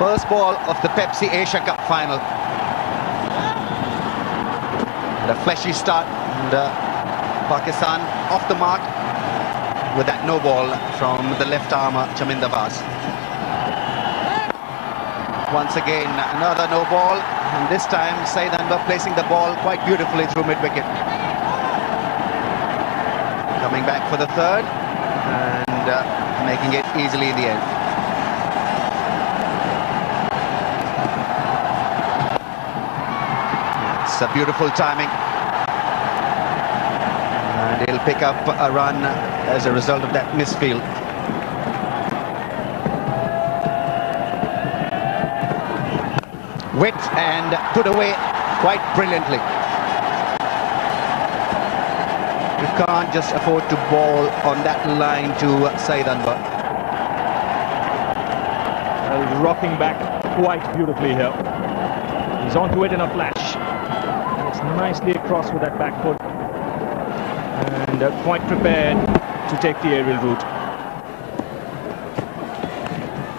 First ball of the Pepsi Asia Cup final. And a fleshy start, and Pakistan off the mark with that no ball from the left armer Chaminda Vas. Once again another no ball, and this time Saeed Anwar placing the ball quite beautifully through mid-wicket. Coming back for the third and making it easily in the end. It's a beautiful timing, and he'll pick up a run as a result of that misfield. Wit and put away quite brilliantly. You can't just afford to bowl on that line to Saeed Anwar. Rocking back quite beautifully here. He's onto it in a flash. It's nicely across with that back foot, and quite prepared to take the aerial route.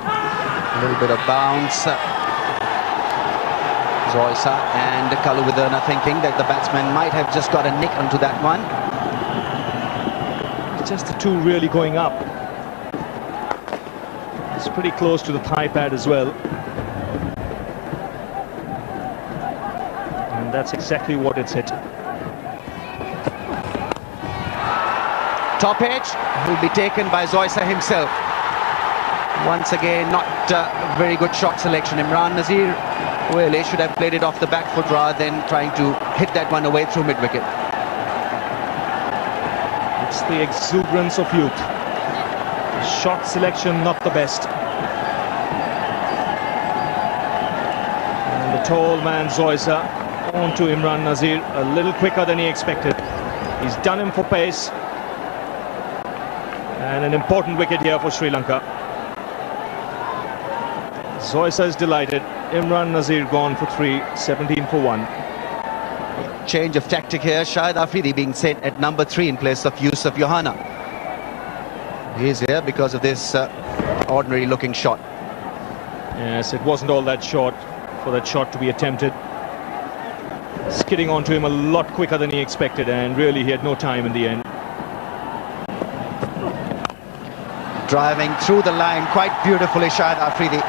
A little bit of bounce. Zoysa and Kaluwidana thinking that the batsman might have just got a nick onto that one. Just the two really going up. It's pretty close to the thigh pad as well. And that's exactly what it's hit. Top edge will be taken by Zoysa himself. Once again, not very good shot selection. Imran Nazir, well, he should have played it off the back foot rather than trying to hit that one away through mid-wicket. It's the exuberance of youth. Shot selection not the best. And the tall man Zoysa onto Imran Nazir a little quicker than he expected. He's done him for pace. And an important wicket here for Sri Lanka. Zoysa is delighted. Imran Nazir gone for 3, 17 for 1. Change of tactic here. Shahid Afridi being sent at number 3 in place of Yusuf Yohana. He is here because of this ordinary looking shot. Yes, it wasn't all that short for that shot to be attempted. Skidding onto him a lot quicker than he expected, and really he had no time in the end. Driving through the line quite beautifully, Shahid Afridi.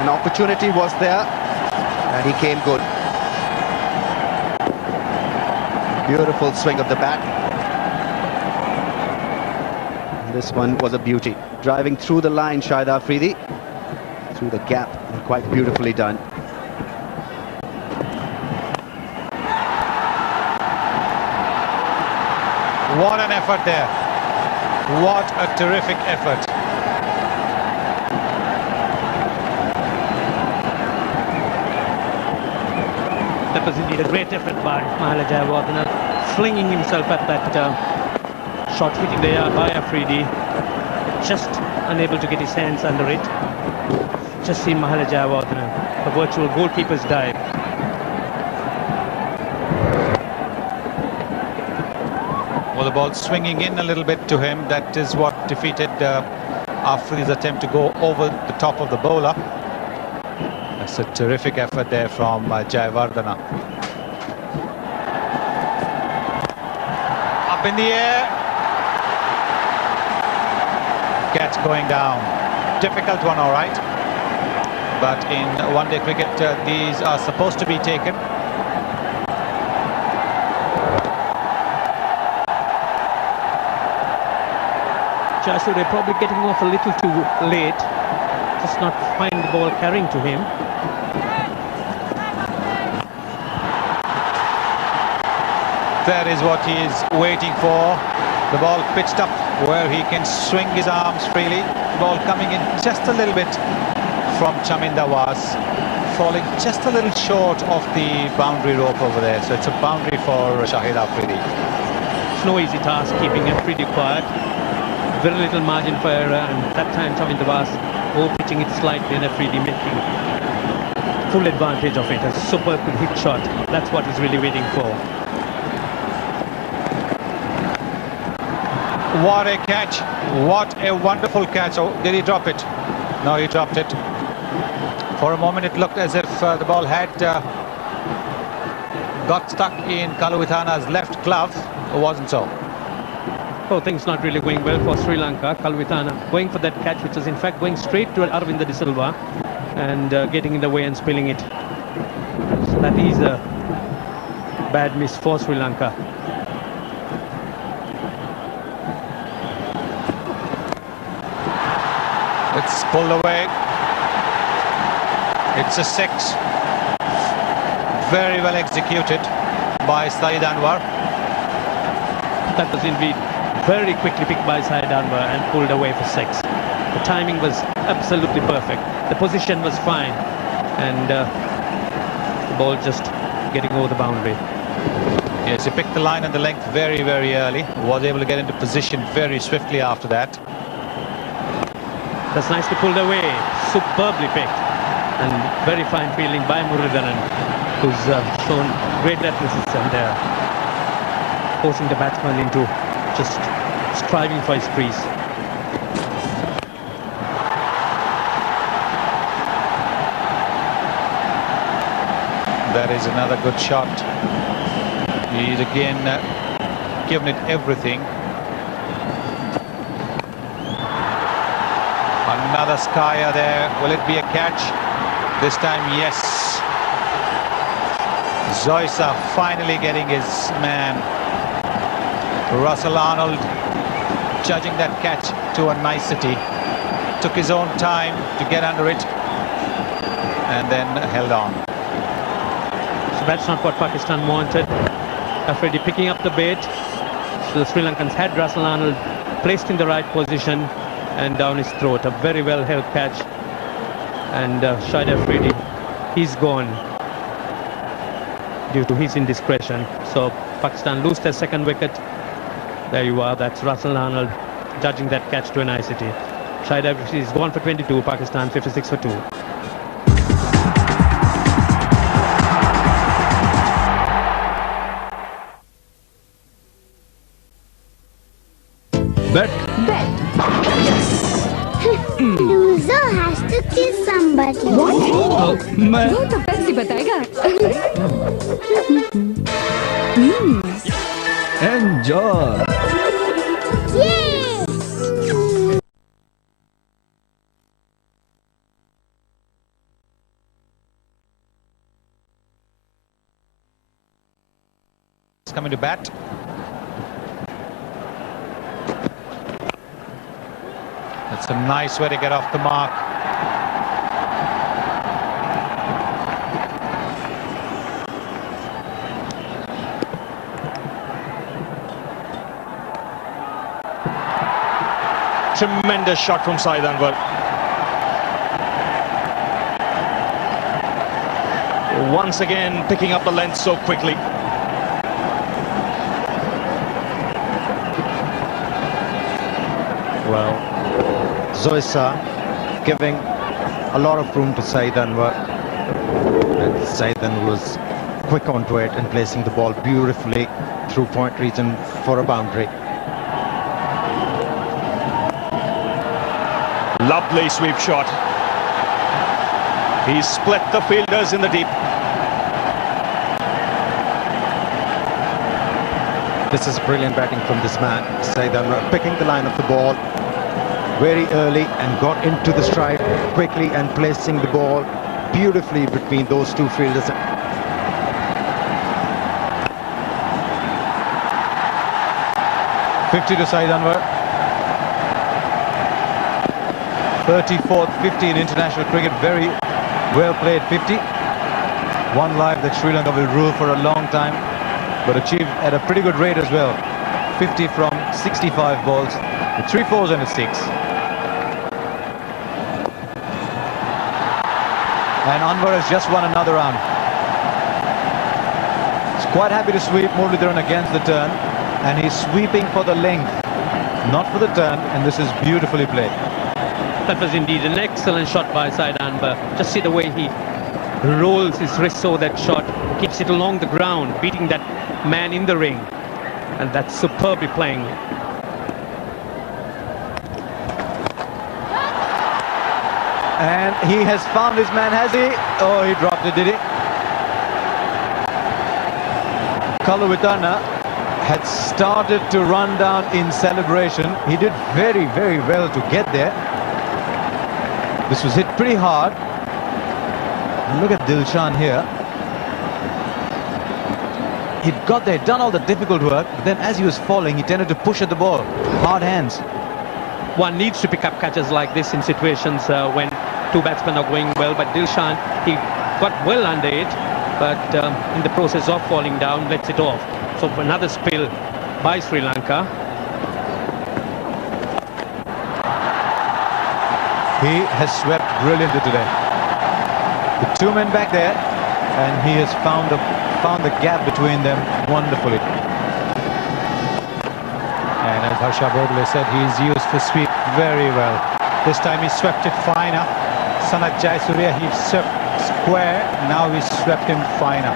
An opportunity was there, and he came good. Beautiful swing of the bat. And this one was a beauty. Driving through the line, Shahid Afridi, through the gap, and quite beautifully done. What an effort there. What a terrific effort. That was indeed a great effort by Mahela Jayawardene, flinging himself at that shot, hitting the air by Afridi, just unable to get his hands under it. Just seen Mahela Jayawardene, the virtual goalkeeper's dive. Well, the ball swinging in a little bit to him. That is what defeated Afridi's attempt to go over the top of the bowler. That's a terrific effort there from Jayawardene. Up in the air. Catch going down. Difficult one, all right. But in one-day cricket, these are supposed to be taken. Jasu, they're probably getting off a little too late. Just not find the ball carrying to him. That is what he is waiting for. The ball pitched up where he can swing his arms freely. The ball coming in just a little bit from Chaminda Vas, falling just a little short of the boundary rope over there. So it's a boundary for Shahid Afridi. It's no easy task keeping Afridi quiet. Very little margin for error, and that time Chaminda Vas pitching it slightly and Afridi making full advantage of it. A superb hit shot. That's what he's really waiting for. What a catch. What a wonderful catch. Oh, did he drop it? No, he dropped it. For a moment, it looked as if the ball had got stuck in Kaluvithana's left glove. It wasn't so. Oh, things not really going well for Sri Lanka. Kaluvithana going for that catch, which is in fact going straight to Aravinda De Silva and getting in the way and spilling it. So that is a bad miss for Sri Lanka. It's pulled away. It's a 6. Very well executed by Saeed Anwar. That was indeed very quickly picked by Saeed Anwar and pulled away for 6. The timing was absolutely perfect. The position was fine. And the ball just getting over the boundary. Yes, he picked the line and the length very, very early. Was able to get into position very swiftly after that. That's nicely pulled away. Superbly picked. And very fine fielding by Muruganan, who's shown great athleticism there, forcing the batsman into just striving for his crease. That is another good shot. He's again given it everything. Another skyer there. Will it be a catch? This time, yes. Zoysa finally getting his man. Russell Arnold judging that catch to a nicety. Took his own time to get under it and then held on. So that's not what Pakistan wanted. Afridi picking up the bait. So the Sri Lankans had Russell Arnold placed in the right position and down his throat. A very well held catch. And Shahid Afridi, he's gone due to his indiscretion. So Pakistan lose their second wicket. There you are, that's Russell Arnold judging that catch to a nicety. Shahid Afridi is gone for 22, Pakistan 56 for 2. Bet. Loser has to kiss somebody. मैं वो तो Pepsi बताएगा. enjoy. Yay! It's coming to bat. That's a nice way to get off the mark. Tremendous shot from Saeed Anwar. Once again picking up the length so quickly. Well, Zoysa giving a lot of room to Saeed Anwar. And Saeed Anwar was quick onto it and placing the ball beautifully through point region for a boundary. Lovely sweep shot. He split the fielders in the deep. This is brilliant batting from this man, Saeed Anwar, picking the line of the ball very early and got into the stride quickly and placing the ball beautifully between those two fielders. 50 to Saeed Anwar. 34th 50 in international cricket. Very well played 50. One life that Sri Lanka will rule for a long time, but achieved at a pretty good rate as well. 50 from 65 balls with 3 fours and a 6. And Anwar has just won another round. He's quite happy to sweep Muralidharan against the turn, and he's sweeping for the length, not for the turn, and this is beautifully played. That was indeed an excellent shot by Saeed Anwar. Just see the way he rolls his wrist over that shot, keeps it along the ground, beating that man in the ring. And that's superbly playing. And he has found his man, has he? Oh, he dropped it, did he? Kaluwitana had started to run down in celebration. He did very, very well to get there. This was hit pretty hard. And look at Dilshan here. He'd got there, done all the difficult work, but then as he was falling, he tended to push at the ball. Hard hands. One needs to pick up catches like this in situations when two batsmen are going well, but Dilshan, he got well under it, but in the process of falling down, lets it off. So for another spill by Sri Lanka. He has swept brilliantly today. The two men back there, and he has found the gap between them wonderfully. And as Harsha Bhodle said, he's used the sweep very well. This time he swept it finer. Sanat Jayasuriya, he swept square, now he swept him finer.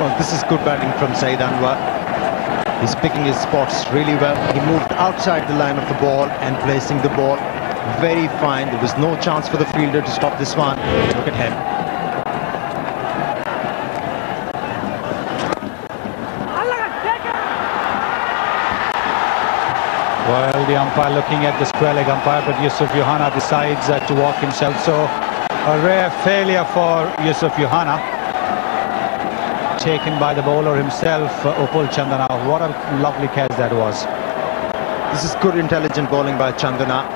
Well, this is good batting from Saeed Anwar. He's picking his spots really well. He moved outside the line of the ball and placing the ball very fine. There was no chance for the fielder to stop this one. Look at him. Well, the umpire looking at the square leg umpire, but Yusuf Yohana decides to walk himself. So a rare failure for Yusuf Yohana. Taken by the bowler himself, Upul Chandana. What a lovely catch that was. This is good intelligent bowling by Chandana.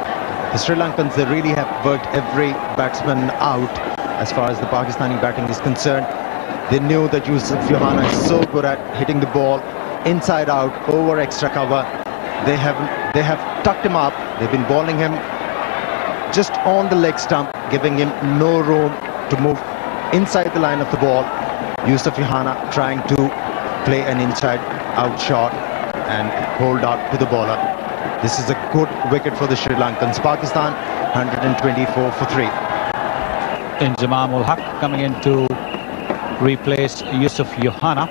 The Sri Lankans, they really have worked every batsman out as far as the Pakistani batting is concerned. They knew that Yusuf Yohana is so good at hitting the ball inside out, over extra cover. They have tucked him up. They've been bowling him just on the leg stump, giving him no room to move inside the line of the ball. Yusuf Yohana trying to play an inside-out shot and hold out to the bowler. This is a good wicket for the Sri Lankans. Pakistan 124 for 3. Inzamam ul Haq coming in to replace Yusuf Yohana.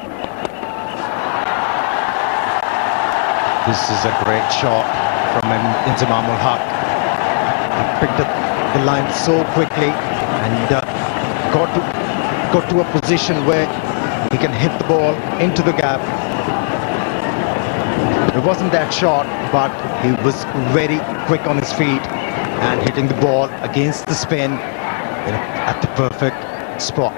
This is a great shot from Inzamam ul Haq. He picked up the line so quickly and got to a position where he can hit the ball into the gap. It wasn't that shot, but he was very quick on his feet and hitting the ball against the spin at the perfect spot.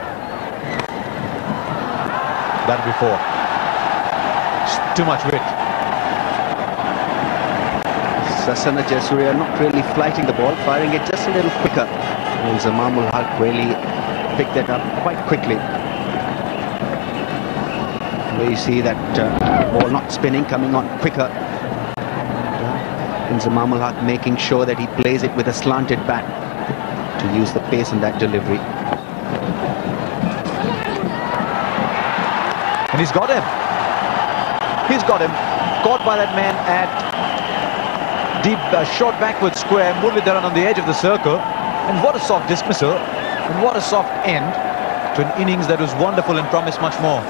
That'll be 4. It's too much width. Sanat Jayasuriya not really flighting the ball, firing it just a little quicker. Inzamam ul Haq really picked that up quite quickly. Where you see that ball not spinning, coming on quicker. Inzamam ul Haq making sure that he plays it with a slanted bat to use the pace in that delivery. And he's got him. He's got him. Caught by that man at deep short backward square. Muralidharan on the edge of the circle. And what a soft dismissal. And what a soft end to an innings that was wonderful and promised much more.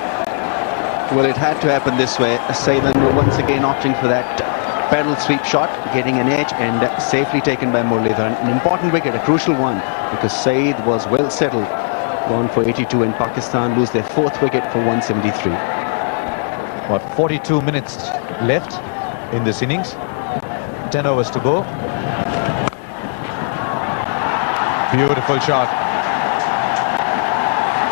Well, it had to happen this way. Saeed Anwar once again opting for that pedal sweep shot, getting an edge and safely taken by Muralidharan. An important wicket, a crucial one, because Saeed was well settled. Gone for 82 and Pakistan lose their 4th wicket for 173. What, 42 minutes left in this innings. 10 overs to go. Beautiful shot.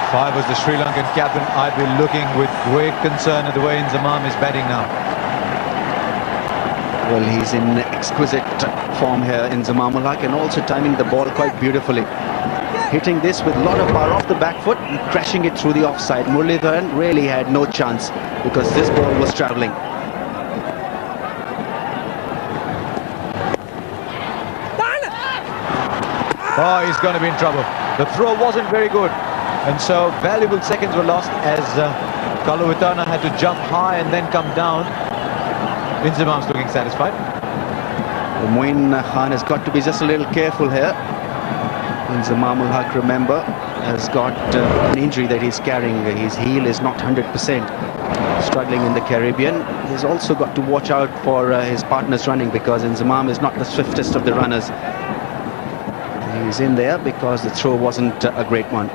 If I was the Sri Lankan captain, I'd be looking with great concern at the way Inzamam is batting now. Well, he's in exquisite form here in Inzamam ul Haq, and also timing the ball quite beautifully. Hitting this with a lot of power off the back foot and crashing it through the offside. Muralidharan really had no chance because this ball was travelling. Oh, he's going to be in trouble. The throw wasn't very good. And so valuable seconds were lost as Kaluwitana had to jump high and then come down. Inzamam's looking satisfied. Well, Moin Khan has got to be just a little careful here. Inzamam ul Haq, remember, has got an injury that he's carrying. His heel is not 100%. Struggling in the Caribbean. He's also got to watch out for his partners running, because Inzamam is not the swiftest of the runners. He's in there because the throw wasn't a great one.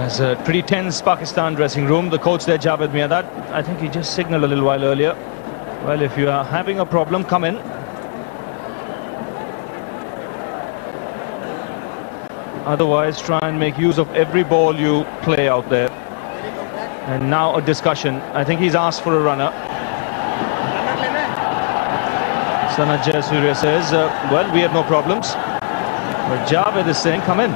There's a pretty tense Pakistan dressing room. The coach there, Javed Mirdad, I think he just signaled a little while earlier. Well, if you are having a problem, come in. Otherwise, try and make use of every ball you play out there. And now a discussion. I think he's asked for a runner. Sanat Jayasuriya says, well, we have no problems. But Javed is saying, come in.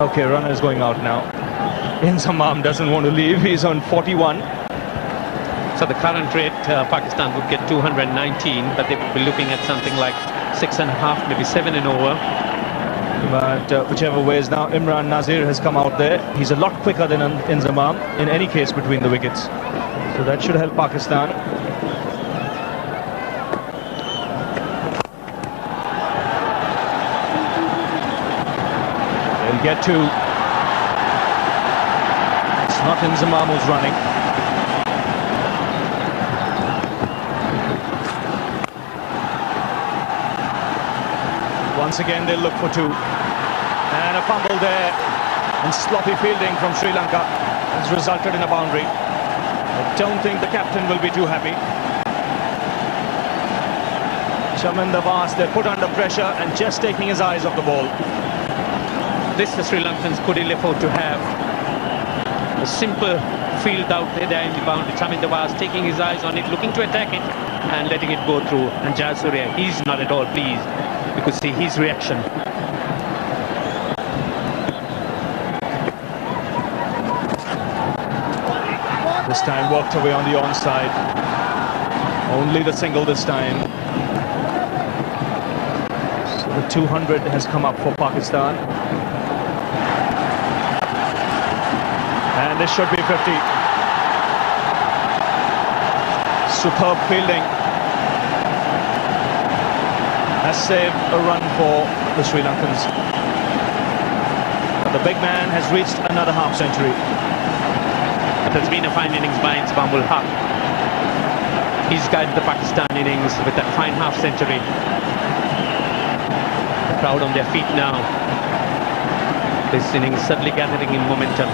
Okay, runner is going out now. Inzamam doesn't want to leave. He's on 41. So the current rate, Pakistan would get 219, but they would be looking at something like 6.5, maybe 7 and over. But whichever way is now, Imran Nazir has come out there. He's a lot quicker than Inzamam in any case between the wickets. So that should help Pakistan. They'll get to. It's not Inzamam who's running. Once again, they'll look for 2. And a fumble there. And sloppy fielding from Sri Lanka has resulted in a boundary. I don't think the captain will be too happy. Chaminda Vas, they're put under pressure and just taking his eyes off the ball. This the Sri Lankans could ill afford to have. A simple field out there in the boundary. Chaminda Vas taking his eyes on it, looking to attack it and letting it go through. And Jayasuriya, he's not at all pleased. You could see his reaction. This time walked away on the onside. Only the single this time. So the 200 has come up for Pakistan. And this should be 50. Superb fielding. Has saved a run for the Sri Lankans. But the big man has reached another half-century. It has been a fine innings by Inzamam Haq. He's guided the Pakistan innings with that fine half-century. The crowd on their feet now. This innings suddenly gathering in momentum.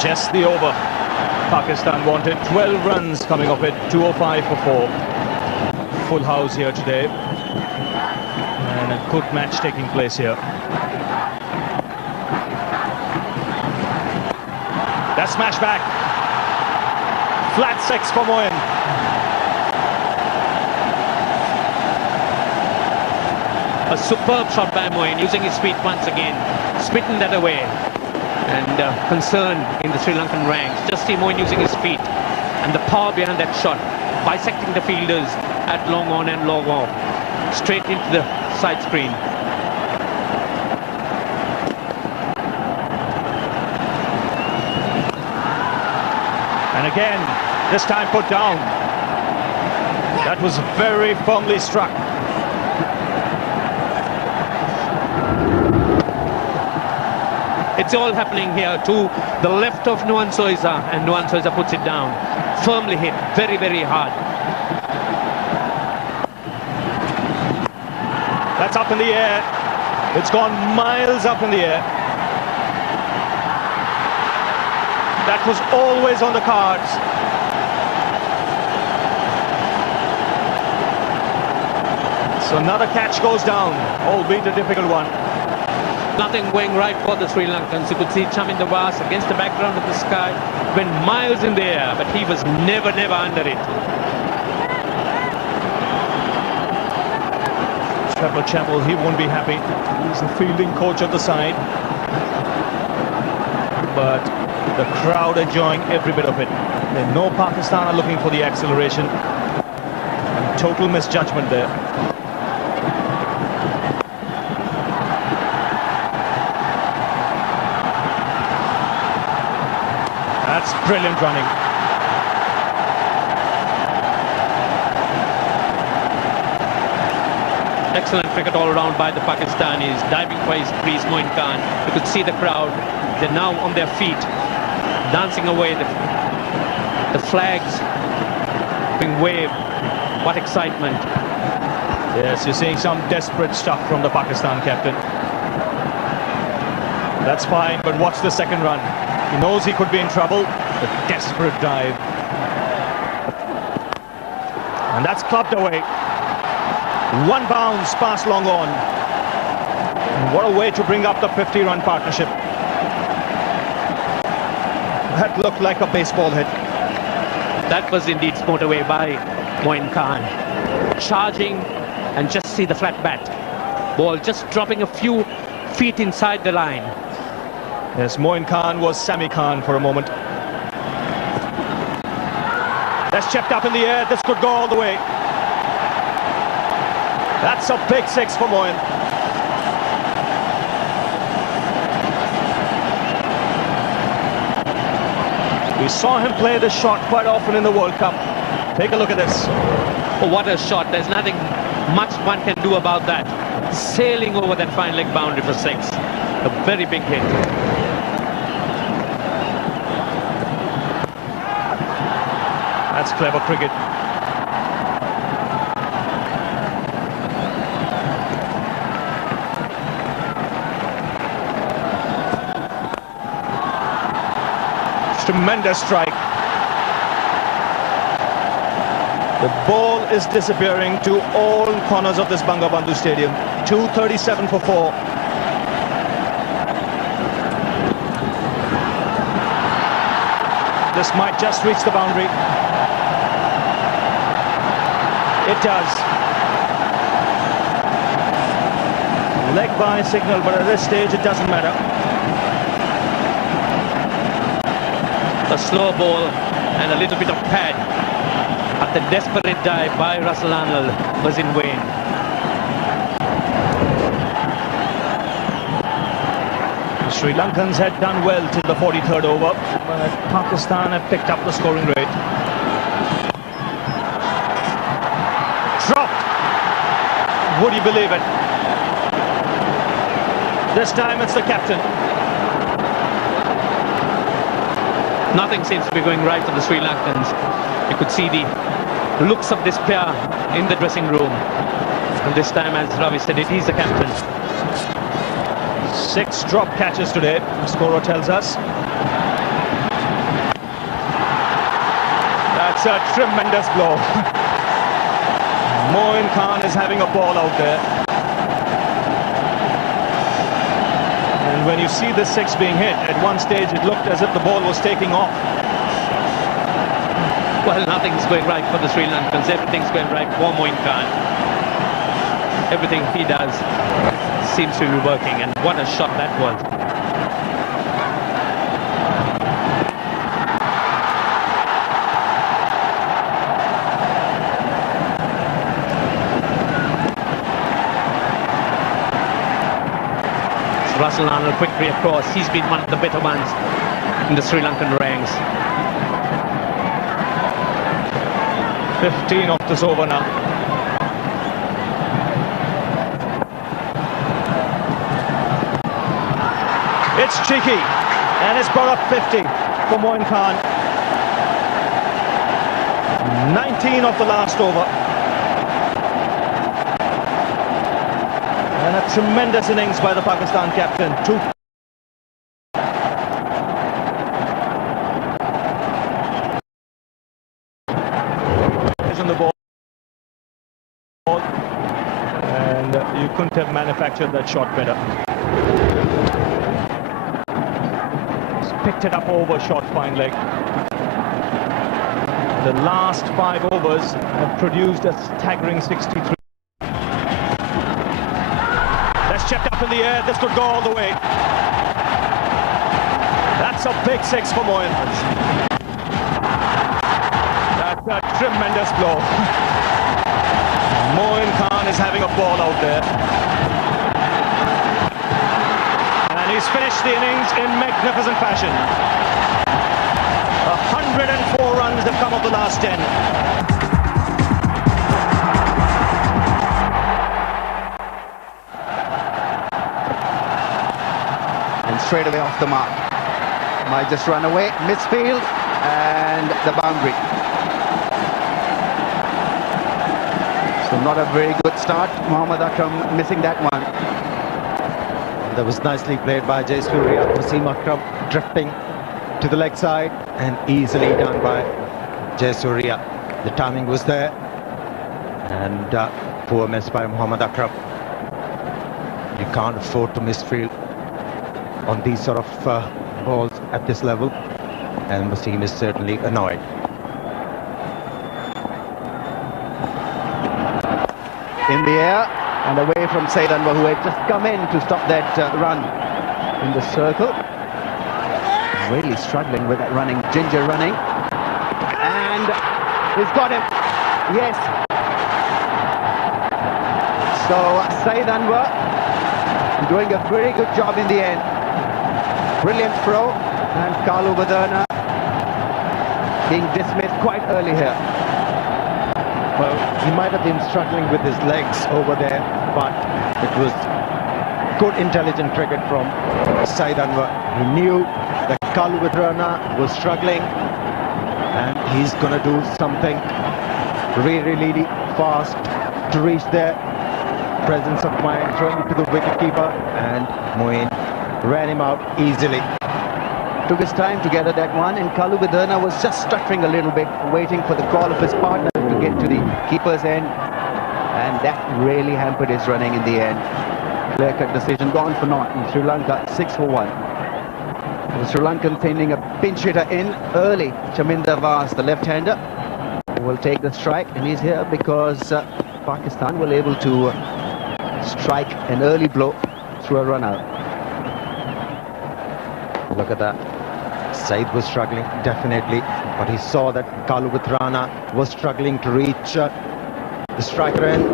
Just the over Pakistan wanted. 12 runs coming off it. 205 for 4. Full house here today. And a good match taking place here. That smash back. Flat 6 for Moin. A superb shot by Moin, using his feet once again. Smitten that away. And concern in the Sri Lankan ranks. Just see Moin using his feet and the power behind that shot, bisecting the fielders at long on and long off, straight into the side screen. And again, this time put down. That was very firmly struck. It's all happening here to the left of Nuwan Soiza, and Nuwan Soiza puts it down. Firmly hit, very, very hard. That's up in the air. It's gone miles up in the air. That was always on the cards. So another catch goes down, albeit a difficult one. Nothing going right for the Sri Lankans. You could see Chaminda Vas against the background of the sky, went miles in the air, but he was never, never under it. Trevor Chappell, he won't be happy. He's the fielding coach of the side. But the crowd enjoying every bit of it. They know Pakistan are looking for the acceleration. And total misjudgment there. That's brilliant running. Excellent cricket all around by the Pakistanis, diving for his crease, Moin Khan. You could see the crowd They're now on their feet, dancing away. The flags being waved. What excitement. Yes, you're seeing some desperate stuff from the Pakistan captain. That's fine, but watch the second run. He knows he could be in trouble. A desperate dive. And that's clubbed away. One bounce past long on. And what a way to bring up the 50-run partnership. That looked like a baseball hit. That was indeed smote away by Moin Khan. Charging, and just see the flat bat. Ball just dropping a few feet inside the line. Yes, Moin Khan was Sami Khan for a moment. That's chipped up in the air. This could go all the way. That's a big six for Moin. We saw him play this shot quite often in the World Cup. Take a look at this. Oh, what a shot. There's nothing much one can do about that. Sailing over that fine leg boundary for six. A very big hit. That's clever cricket. Tremendous strike. The ball is disappearing to all corners of this Bangabandhu Stadium. 2:37 for 4. This might just reach the boundary. It does. Leg by signal, but at this stage it doesn't matter. A slow ball and a little bit of pad. But the desperate dive by Russell Arnold was in vain. The Sri Lankans had done well till the 43rd over, but Pakistan have picked up the scoring rate. Dropped. Would you believe it? This time it's the captain. Nothing seems to be going right for the Sri Lankans. You could see the looks of despair in the dressing room. And this time, as Ravi said, it is the captain. 6 drop catches today, the scorer tells us. That's a tremendous blow. Moin Khan is having a ball out there. And when you see the 6 being hit, at one stage it looked as if the ball was taking off. Well, nothing's going right for the Sri Lankans. Everything's going right for Moin Khan. Everything he does seems to be working, and what a shot that was. Russell Arnold quickly across. He's been one of the better ones in the Sri Lankan ranks. 15 off this over now. It's cheeky, and it's brought up 50 for Moin Khan. 19 off the last over. And a tremendous innings by the Pakistan captain. 2. On the ball. And you couldn't have manufactured that shot better. Picked it up over short fine leg. The last 5 overs have produced a staggering 63. That's chipped up in the air. This could go all the way. That's a big 6 for Moin. That's a tremendous blow. Moin Khan is having a ball out there. And he's finished the innings in magnificent fashion. 104 runs have come of the last 10. And straight away off the mark. might just run away, misfield, and the boundary. So not a very good start. Mohammad Akram missing that one. That was nicely played by Jayasuriya. Wasim Akram drifting to the leg side and easily done by Jayasuriya. The timing was there, and poor miss by Mohammad Akram. You can't afford to misfield on these sort of balls at this level, and Wasim is certainly annoyed. In the air and away from Said Anwar, who had just come in to stop that run in the circle. Really struggling with that running, ginger running. And he's got him. Yes. So Said Anwar doing a very good job in the end. Brilliant throw, and Kalu Baderna being dismissed quite early here. Well, he might have been struggling with his legs over there, but it was good intelligent cricket from Said Anwar. He knew that Kalu Baderna was struggling, and he's going to do something really fast to reach there. Presence of mind, throwing it to the wicketkeeper, and Moeen ran him out easily. Took his time to gather that one, and Kalu Baderna was just stuttering a little bit, waiting for the call of his partner to get to the keeper's end, and that really hampered his running in the end. Clear-cut decision, gone for naught in Sri Lanka, 6 for 1. The Sri Lankan sending a pinch hitter in early. Chaminda Vas, the left-hander, will take the strike, and he's here because Pakistan were able to strike an early blow through a run-out. Look at that. Said was struggling, definitely, but he saw that Kalu Baderna was struggling to reach the striker end.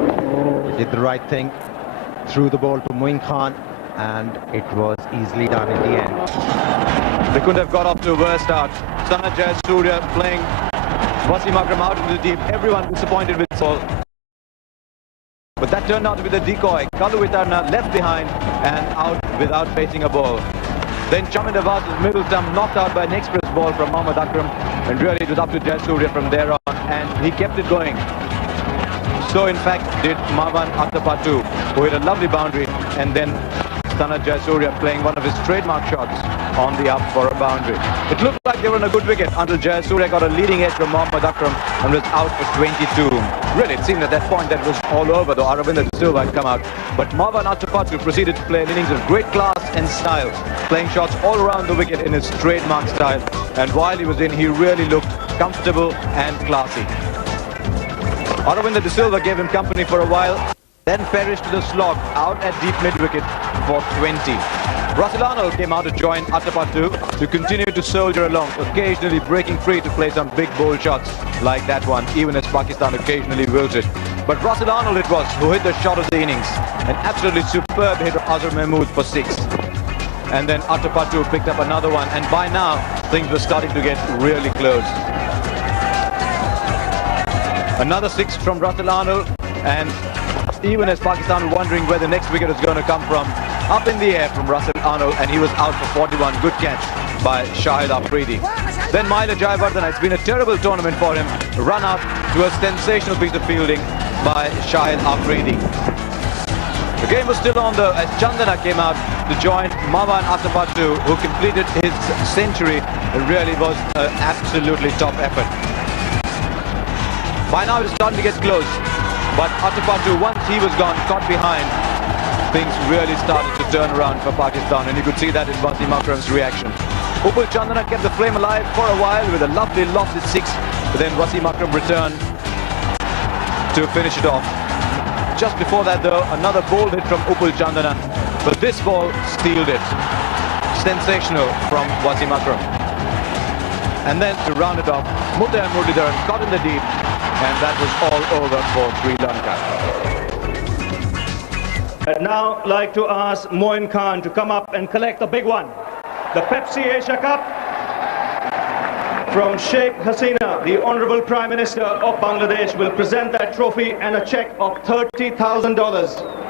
He did the right thing, threw the ball to Moeen Khan, and it was easily done in the end. They couldn't have got off to a worse start. Sana Jayasuriya playing Wasim Akram out into the deep. Everyone disappointed with Saul. But that turned out to be the decoy. Kalu Baderna left behind and out without facing a ball. Then Chaminda Vas' middle stump knocked out by an express ball from Mohammad Akram, and really it was up to Jayasuriya from there on, and he kept it going. So in fact did Marwan Aktapatu, who hit a lovely boundary, and then Sana Jayasuriya playing one of his trademark shots on the up for a boundary. It looked like they were on a good wicket until Jayasuriya got a leading edge from Mohammad Akram and was out for 22. Really, it seemed at that point that was all over, though Aravinda De Silva had come out. But Marwan Aktapatu proceeded to play an innings of great class and style, playing shots all around the wicket in his trademark style. And while he was in, he really looked comfortable and classy. Aravinda De Silva gave him company for a while, then perished to the slog out at deep mid-wicket for 20. Russell Arnold came out to join Aktapatu to continue to soldier along, occasionally breaking free to play some big bold shots like that one, even as Pakistan occasionally wilted. But Russell Arnold it was who hit the shot of the innings, an absolutely superb hit of Azhar Mahmood for 6. And then Aktapatu picked up another one, and by now things were starting to get really close. Another 6 from Russell Arnold, and even as Pakistan were wondering where the next wicket was going to come from, up in the air from Russell Arnold, and he was out for 41. Good catch by Shahid Afridi. Then Mahela Jayawardene, it's been a terrible tournament for him. Run out to a sensational piece of fielding by Shahid Afridi. The game was still on though as Chandana came out to join Marwan Aktapatu, who completed his century. It really was an absolutely top effort. By now it is starting to get close, but Aktapatu, once he was gone, caught behind, things really started to turn around for Pakistan, and you could see that in Wasim Akram's reaction. Upul Chandana kept the flame alive for a while with a lovely lofted 6, but then Wasim Akram returned to finish it off. Just before that though, another bold hit from Upul Chandana, but this ball stealed it. Sensational from Wasim Akram. And then to round it off, Muttiah Muralidharan caught in the deep, and that was all over for Sri Lanka. I'd now like to ask Moeen Khan to come up and collect the big one. The Pepsi Asia Cup from Sheikh Hasina, the Honorable Prime Minister of Bangladesh, will present that trophy and a check of $30,000.